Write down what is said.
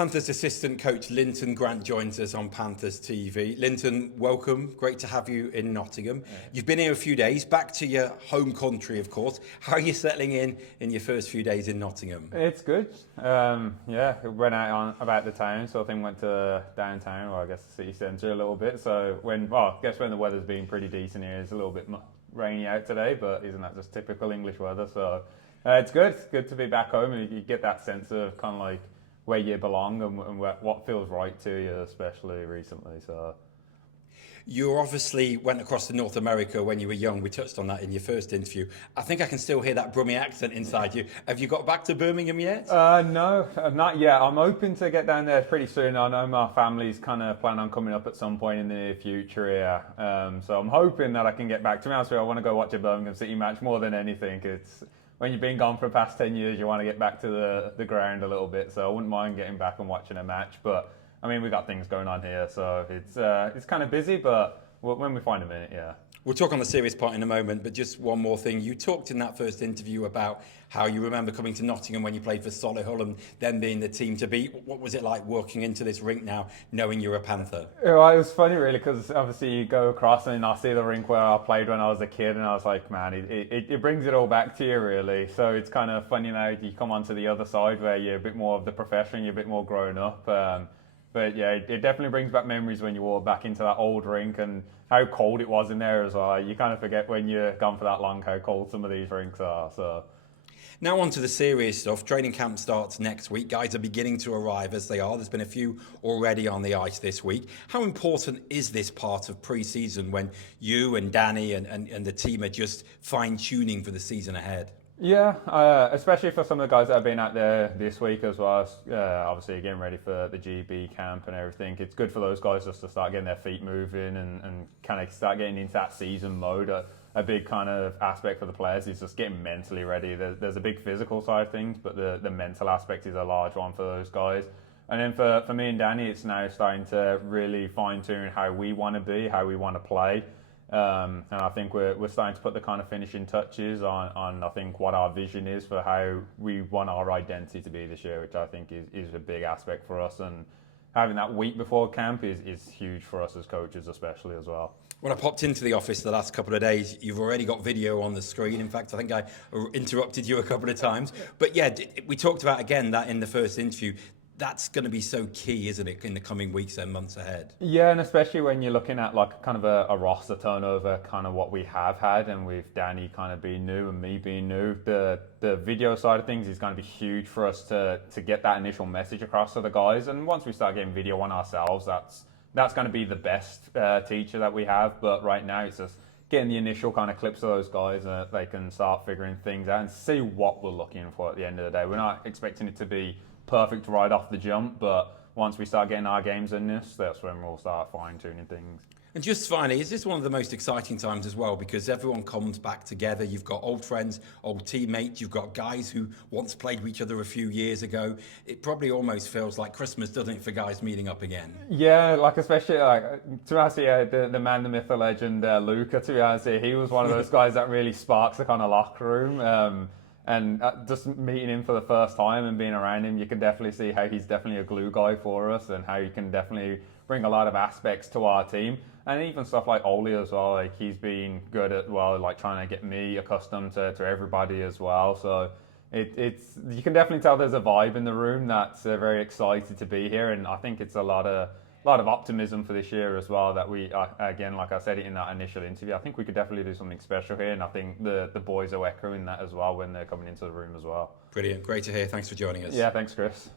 Panthers Assistant Coach LINTON Grant joins us on Panthers TV. LINTON, welcome. Great to have you in Nottingham. You've been here a few days, back to your home country, of course. How are you settling in your first few days in Nottingham? It's good. Went out on about the town, so I think went to downtown, or I guess the city centre a little bit. So when the weather's been pretty decent here, it's a little bit rainy out today, but isn't that just typical English weather? So it's good. It's good to be back home, and you get that sense of kind of like where you belong and what feels right to you, especially recently. So you obviously went across to North America when you were young. We touched on that in your first interview. I think I can still hear that Brummie accent inside you. Have you got back to Birmingham yet? No, not yet. I'm hoping to get down there pretty soon. I know my family's kind of planning on coming up at some point in the near future here. So I'm hoping that I can get back. To be honest with you, I want to go watch a Birmingham City match more than anything. It's when you've been gone for the past 10 years, you want to get back to the ground a little bit. So I wouldn't mind getting back and watching a match. But I mean, we've got things going on here, so it's kind of busy. But when we find a minute, yeah. We'll talk on the serious part in a moment, but just one more thing. You talked in that first interview about how you remember coming to Nottingham when you played for Solihull and them being the team to beat. What was it like walking into this rink now, knowing you're a Panther? Well, it was funny, really, because obviously you go across and I see the rink where I played when I was a kid, and I was like, man, it brings it all back to you, really. So it's kind of funny now you come onto the other side where you're a bit more of the profession, you're a bit more grown up. But yeah, it definitely brings back memories when you walk back into that old rink and how cold it was in there as well. You kind of forget when you're gone for that long how cold some of these rinks are. So now on to the serious stuff. Training camp starts next week. Guys are beginning to arrive as they are. There's been a few already on the ice this week. How important is this part of pre-season when you and Danny and the team are just fine-tuning for the season ahead? Yeah, especially for some of the guys that have been out there this week as well. Obviously, getting ready for the GB camp and everything. It's good for those guys just to start getting their feet moving and kind of start getting into that season mode. A big kind of aspect for the players is just getting mentally ready. There's a big physical side of things, but the mental aspect is a large one for those guys. And then for me and Danny, it's now starting to really fine-tune how we want to be, how we want to play. And I think we're starting to put the kind of finishing touches on I think what our vision is for how we want our identity to be this year, which I think is a big aspect for us. And having that week before camp is huge for us as coaches, especially as well. When I popped into the office the last couple of days, you've already got video on the screen. In fact, I think I interrupted you a couple of times. But yeah, we talked about, again, that in the first interview. That's going to be so key, isn't it, in the coming weeks and months ahead? Yeah, and especially when you're looking at like kind of a roster turnover, kind of what we have had, and with Danny kind of being new and me being new, the video side of things is going to be huge for us to get that initial message across to the guys. And once we start getting video on ourselves, that's going to be the best teacher that we have. But right now, it's just getting the initial kind of clips of those guys, they can start figuring things out and see what we're looking for at the end of the day. We're not expecting it to be perfect right off the jump, but once we start getting our games in this, that's when we'll start fine-tuning things. And just finally, is this one of the most exciting times as well, because everyone comes back together? You've got old friends, old teammates, you've got guys who once played with each other a few years ago. It probably almost feels like Christmas, doesn't it, for guys meeting up again? Yeah, like especially like to be honest, the man, the myth, the legend, Luca. To be honest, he was one of those guys that really sparks the kind of locker room. And just meeting him for the first time and being around him, you can definitely see how he's definitely a glue guy for us and how he can definitely bring a lot of aspects to our team. And even stuff like Oli as well, like he's been good at, like trying to get me accustomed to everybody as well. So it's you can definitely tell there's a vibe in the room that's very excited to be here. And I think it's a lot of optimism for this year as well, that we, again, like I said in that initial interview, I think we could definitely do something special here, and I think the boys are echoing that as well when they're coming into the room as well. Brilliant. Great to hear. Thanks for joining us. Yeah, thanks, Chris.